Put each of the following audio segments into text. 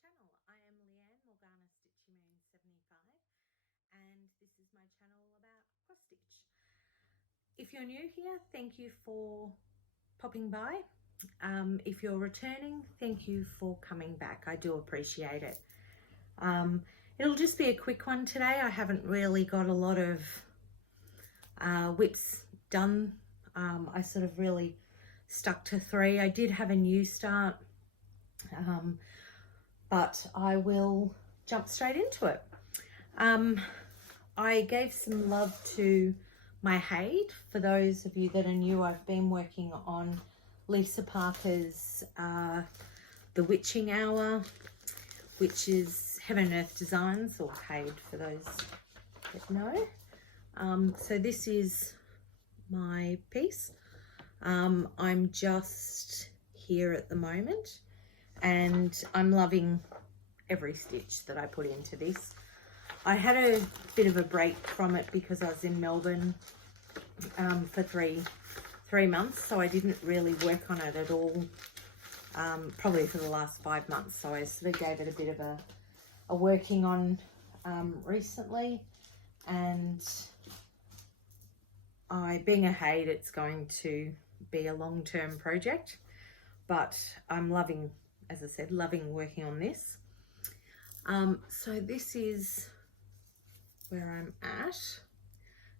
my channel. I am Leanne Morgana Stitchy Moon 75 and this is my channel about cross stitch. If you're new here, thank you for popping by. If you're returning, thank you for coming back. I do appreciate it. It'll just be a quick one today. I haven't really got a lot of whips done. I sort of really stuck to 3. I did have a new start, but I will jump straight into it. I gave some love to my HAED. For those of you that are new, I've been working on Lisa Parker's The Witching Hour, which is Heaven and Earth Designs, or HAED for those that know. So this is my piece. I'm just here at the moment and I'm loving every stitch that I put into this. I had a bit of a break from it because I was in Melbourne for three months, so I didn't really work on it at all, probably for the last 5 months. So I sort of gave it a bit of a working on recently, and being a HAED, it's going to be a long-term project, but I'm loving, as I said, loving working on this. So this is where I'm at,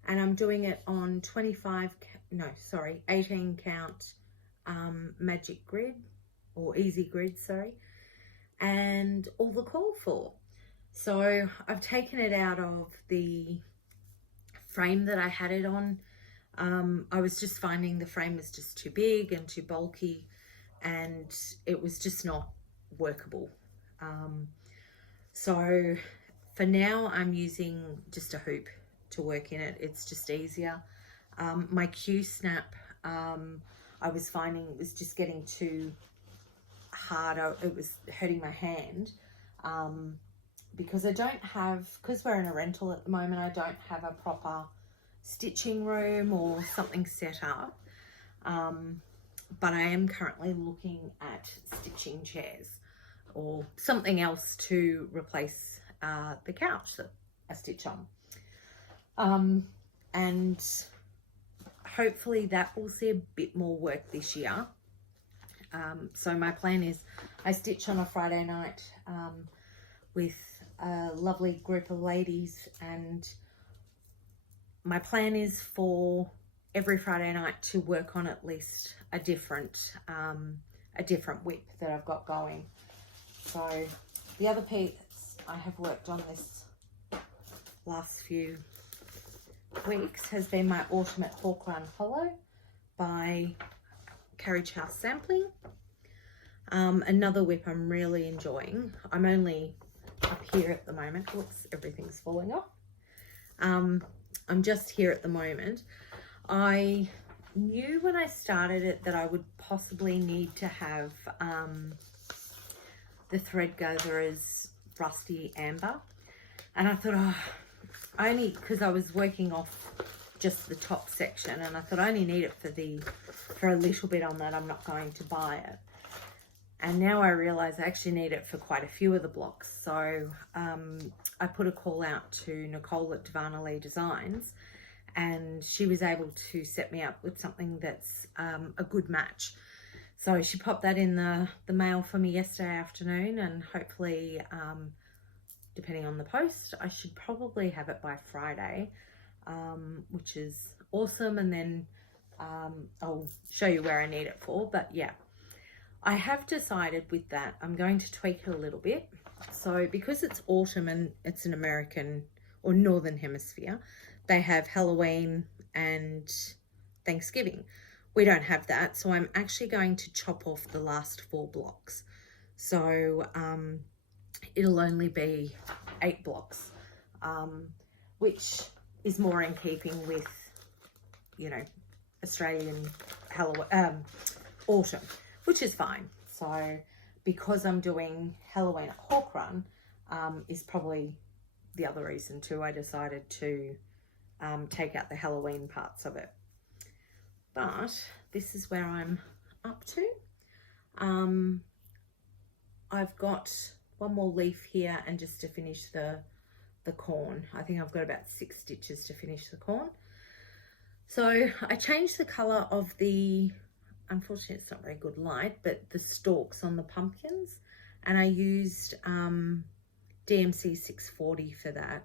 and I'm doing it on 18 count magic grid, or easy grid, sorry, and all the call for. So I've taken it out of the frame that I had it on. I was just finding the frame was just too big and too bulky, and it was just not workable. So for now, I'm using just a hoop to work in it. It's just easier. My Q snap, I was finding it was just getting too hard. It was hurting my hand, because I don't have, because we're in a rental at the moment, I don't have a proper stitching room or something set up. But I am currently looking at stitching chairs or something else to replace the couch that I stitch on. And hopefully that will see a bit more work this year. So my plan is I stitch on a Friday night with a lovely group of ladies, and my plan is for every Friday night to work on at least a different whip that I've got going. So the other piece I have worked on this last few weeks has been my Ultimate Hawkland Hollow by Carriage House Sampling. Another whip I'm really enjoying. I'm only up here at the moment. Whoops, everything's falling off. I'm just here at the moment. I knew when I started it that I would possibly need to have the thread gatherers rusty amber, and I thought, oh, only because I was working off just the top section, and I thought I only need it for a little bit on that. I'm not going to buy it. And now I realize I actually need it for quite a few of the blocks. So I put a call out to Nicole at Dona Lee Designs, and she was able to set me up with something that's a good match. So she popped that in the mail for me yesterday afternoon, and hopefully, depending on the post, I should probably have it by Friday, which is awesome. And then I'll show you where I need it for. But yeah, I have decided with that I'm going to tweak it a little bit. So because it's autumn and it's an American or Northern Hemisphere, they have Halloween and Thanksgiving. We don't have that, so I'm actually going to chop off the last 4 blocks. So it'll only be 8 blocks, which is more in keeping with, you know, Australian Halloween, autumn, which is fine. So because I'm doing Halloween at Hawk Run, is probably the other reason too. I decided to take out the Halloween parts of it. But this is where I'm up to. I've got leaf here, and just to finish the corn. I think I've got about 6 stitches to finish the corn. So I changed the color of the, unfortunately it's not very good light, but the stalks on the pumpkins, and I used DMC 640 for that,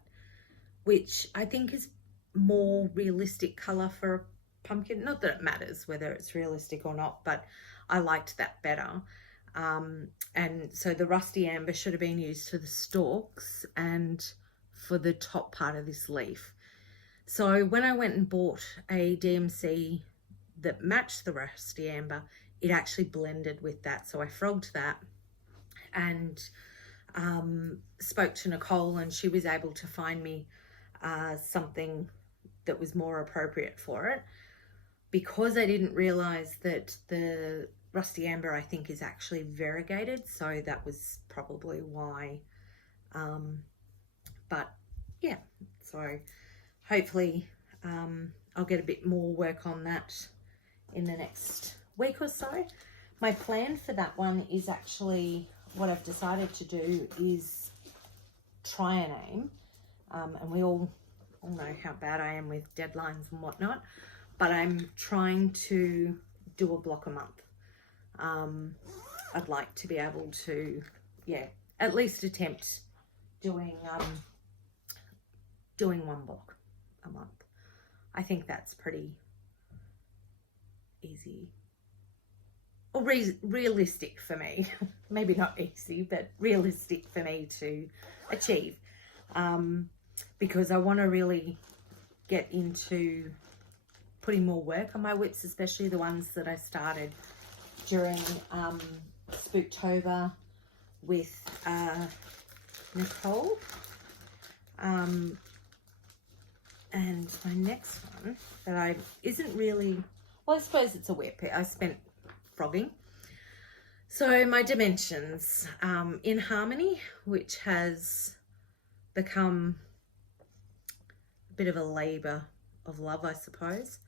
which I think is more realistic color for a pumpkin. Not that it matters whether it's realistic or not, but I liked that better. And so the rusty amber should have been used for the stalks and for the top part of this leaf. So when I went and bought a DMC that matched the rusty amber, it actually blended with that. So I frogged that and spoke to Nicole, and she was able to find me something that was more appropriate for it, because I didn't realize that the rusty amber, I think, is actually variegated, so that was probably why. But yeah, so hopefully I'll get a bit more work on that in the next week or so. My plan for that one is actually, what I've decided to do is try and aim, and we all know how bad I am with deadlines and whatnot, but I'm trying to do a block a month. I'd like to be able to, yeah, at least attempt doing one block a month. I think that's pretty easy, or realistic for me. Maybe not easy, but realistic for me to achieve, because I want to really get into putting more work on my whips, especially the ones that I started during Spooktober with Nicole. And my next one that isn't really, well, I suppose it's a whip. I spent frogging. So my dimensions, in Harmony, which has become a bit of a labour of love, I suppose.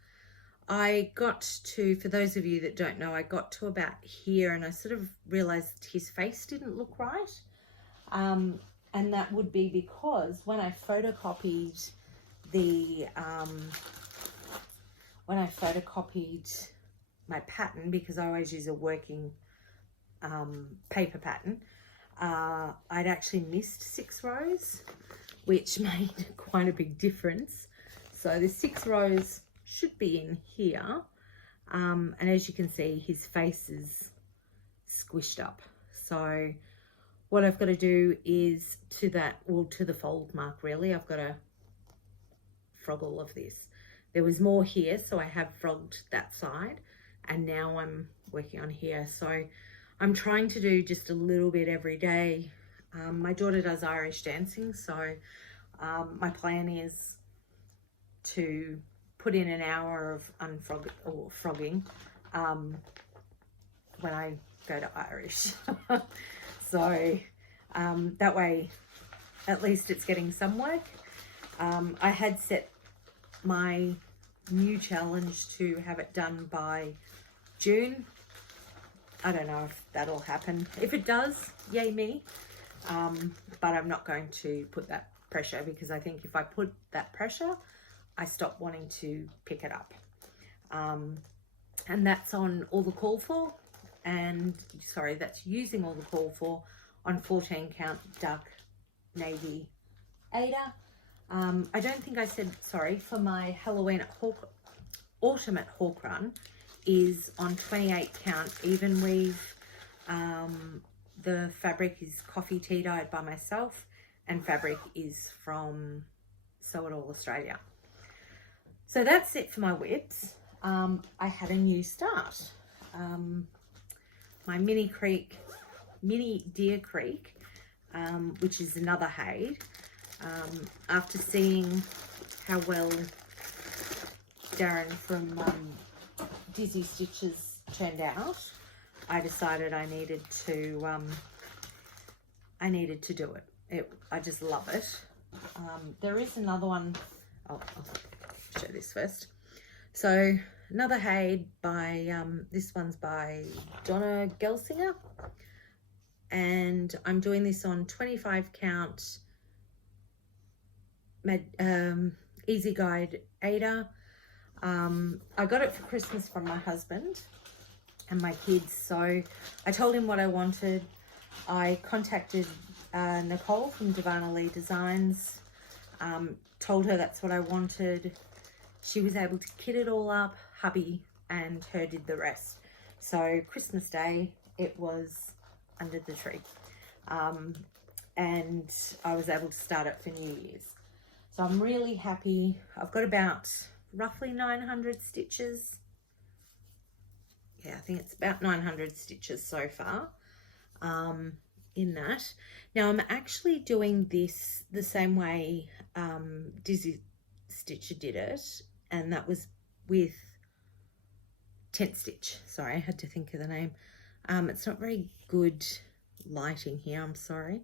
I got to, for those of you that don't know, I got to about here, and I sort of realised his face didn't look right. And that would be because when I photocopied my pattern, because I always use a working paper pattern, I'd actually missed 6 rows, which made quite a big difference. So the 6 rows should be in here, and as you can see, his face is squished up. So what I've got to do is to the fold mark, really, I've got to frog all of this. There was more here, so I have frogged that side, and now I'm working on here. So I'm trying to do just a little bit every day. My daughter does Irish dancing, so my plan is to put in an hour of frogging when I go to Irish. So that way, at least it's getting some work. I had set my new challenge to have it done by June. I don't know if that'll happen. If it does, yay me. But I'm not going to put that pressure, because I think if I put that pressure, I stop wanting to pick it up. And that's on all the call for, and sorry, that's using all the call for on 14 count duck navy Ada. I don't think I said, sorry, for my Halloween Ultimate Hawk Run is on 28 count even weave. The fabric is coffee tea dyed by myself, and fabric is from Sew It All Australia. So that's it for my whips. I had a new start. My Mini Deer Creek, which is another HAED. After seeing how well Darren from Dizzy Stitches turned out, I decided I needed to do it. I just love it. There is another one. I'll show this first. So another HAED by this one's by Dona Gelsinger. and I'm doing this on 25 count Easy Guide Ada. I got it for Christmas from my husband and my kids, so I told him what I wanted. I contacted Nicole from Dona Lee Designs, told her that's what I wanted. She was able to kit it all up. Hubby and her did the rest. So Christmas Day, it was under the tree, and I was able to start it for New Year's. So I'm really happy. I've got about roughly 900 stitches. Yeah, I think it's about 900 stitches so far in that. Now I'm actually doing this the same way Dizzy Stitcher did it, and that was with tent stitch. Sorry, I had to think of the name. It's not very good lighting here, I'm sorry.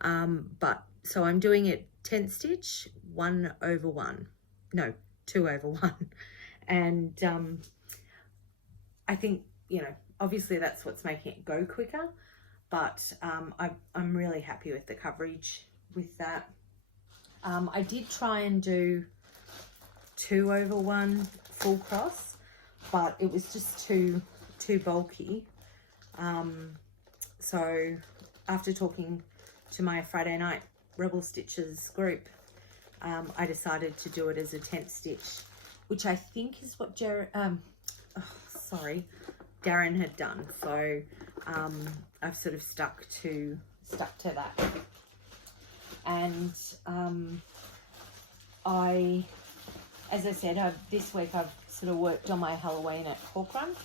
But so I'm doing it tent stitch 1/1. No, 2/1. And I think, you know, obviously that's what's making it go quicker, but I'm really happy with the coverage with that. I did try and do 2/1 full cross, but it was just too bulky. So after talking to my Friday night Rebel Stitches group, I decided to do it as a tent stitch, which I think is what Darren had done. So I've sort of stuck to that. And as I said, this week I've sort of worked on my Halloween at Hawkland.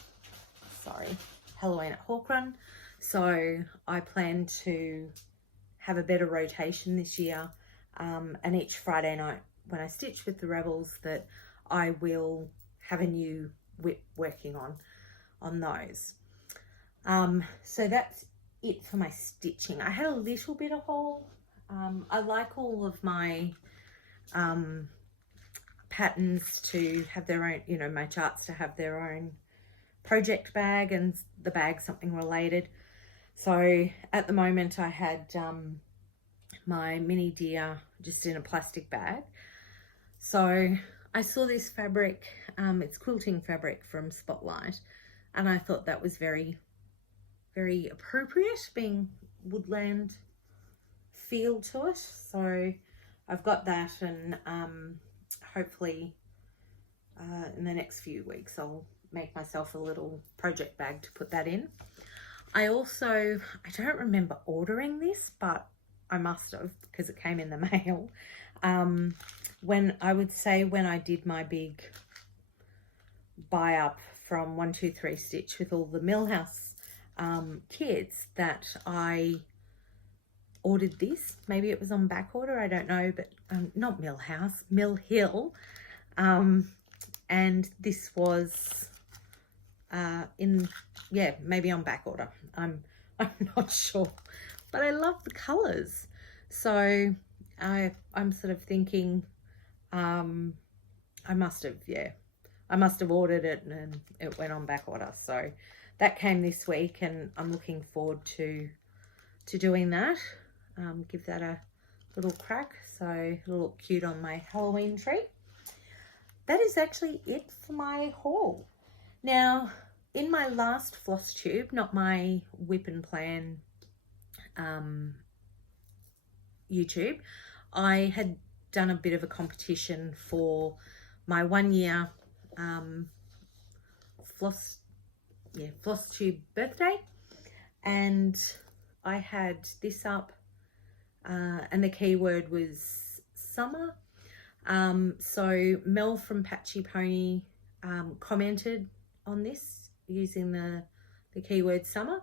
So I plan to have a better rotation this year, and each Friday night when I stitch with the Rebels, that I will have a new whip working on those. So that's it for my stitching. I had a little bit of haul. I like all of my patterns to have their own, you know, my charts to have their own project bag, and the bag something related. So at the moment I had my mini deer just in a plastic bag. So I saw this fabric, it's quilting fabric from Spotlight, and I thought that was very, very appropriate, being woodland feel to it. So I've got that, and hopefully in the next few weeks I'll make myself a little project bag to put that in. I don't remember ordering this, but I must have, because it came in the mail. When I did my big buy up from 123 Stitch with all the Millhouse kits, that I ordered this. Maybe it was on back order, I don't know, but not Millhouse, Mill Hill. And this was maybe on back order. I'm not sure, but I love the colors. So I'm sort of thinking I must have ordered it and it went on back order. So that came this week, and I'm looking forward to doing that. Give that a little crack, so it'll look cute on my Halloween tree. That is actually it for my haul. Now, in my last Flosstube, not my Whip and Plan YouTube, I had done a bit of a competition for my 1 year Flosstube birthday, and I had this up, and the keyword was summer. So Mel from Patchy Pony commented on this using the keyword summer.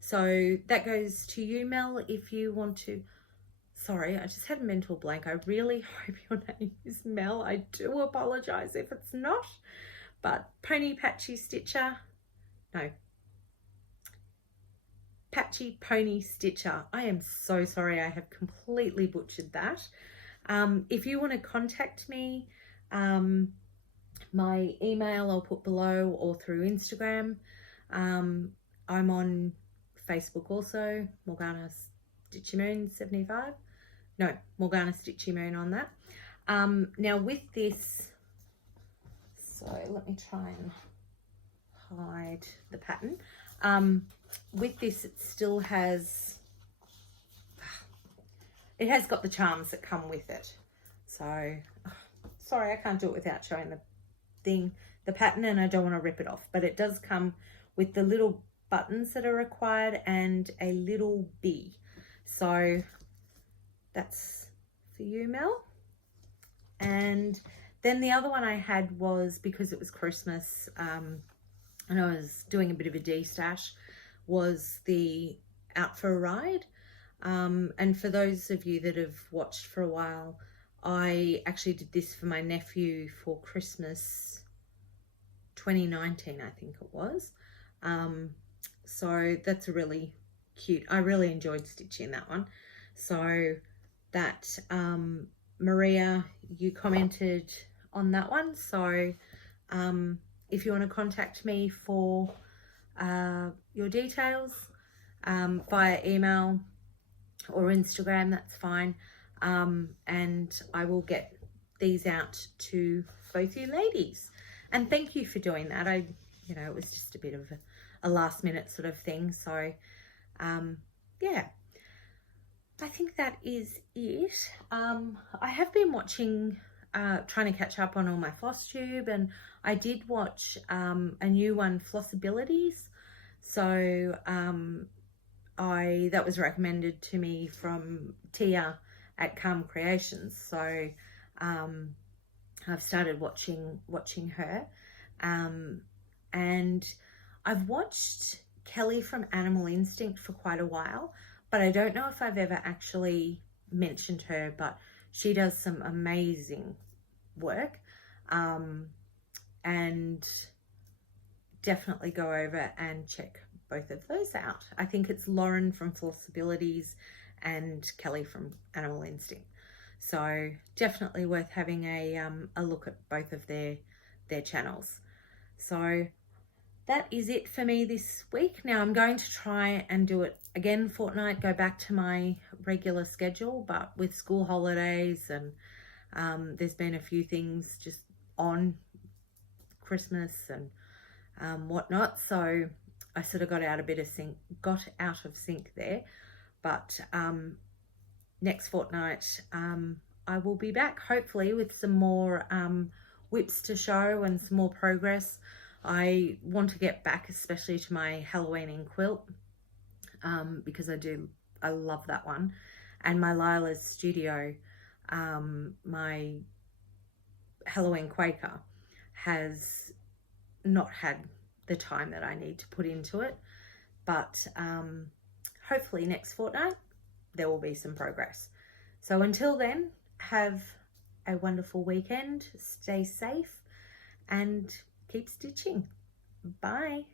So that goes to you, Mel, if you want to. Sorry, I just had a mental blank. I really hope your name is Mel. I do apologize if it's not. But Patchy Pony Stitcher. I am so sorry. I have completely butchered that. If you want to contact me, my email I'll put below, or through Instagram. I'm on Facebook also, Morgana Stitchy Moon 75. No, Morgana Stitchy Moon on that. Now with this, so let me try and hide the pattern. With this, it still has, it has got the charms that come with it. So, sorry, I can't do it without showing the pattern, and I don't want to rip it off. But it does come with the little buttons that are required and a little bee. So that's for you, Mel. And then the other one I had was, because it was Christmas, and I was doing a bit of a de-stash, was the Out for a Ride. And for those of you that have watched for a while, I actually did this for my nephew for Christmas 2019, I think it was. So that's a really cute, I really enjoyed stitching that one. So that, Maria, you commented on that one. So if you want to contact me for your details via email or Instagram, that's fine. And I will get these out to both you ladies. And thank you for doing that. You know, it was just a bit of a last minute sort of thing. So, yeah, I think that is it. I have been watching, trying to catch up on all my Flosstube, and I did watch a new one, Flossabilities. So, that was recommended to me from Tia at Calm Creations. So I've started watching her, and I've watched Kelly from Animal Instinct for quite a while, but I don't know if I've ever actually mentioned her, but she does some amazing work, and definitely go over and check both of those out. I think it's Lauren from Flossabilities and Kelly from Animal Instinct. So definitely worth having a look at both of their channels. So that is it for me this week. Now I'm going to try and do it again fortnight, go back to my regular schedule, but with school holidays and there's been a few things just on Christmas and whatnot. So I sort of got out of sync there. But next fortnight, I will be back, hopefully, with some more whips to show and some more progress. I want to get back especially to my Halloween quilt, because I love that one. And my Lila's Studio, my Halloween Quaker, has not had the time that I need to put into it. But hopefully next fortnight there will be some progress. So until then, have a wonderful weekend, stay safe, and keep stitching. Bye.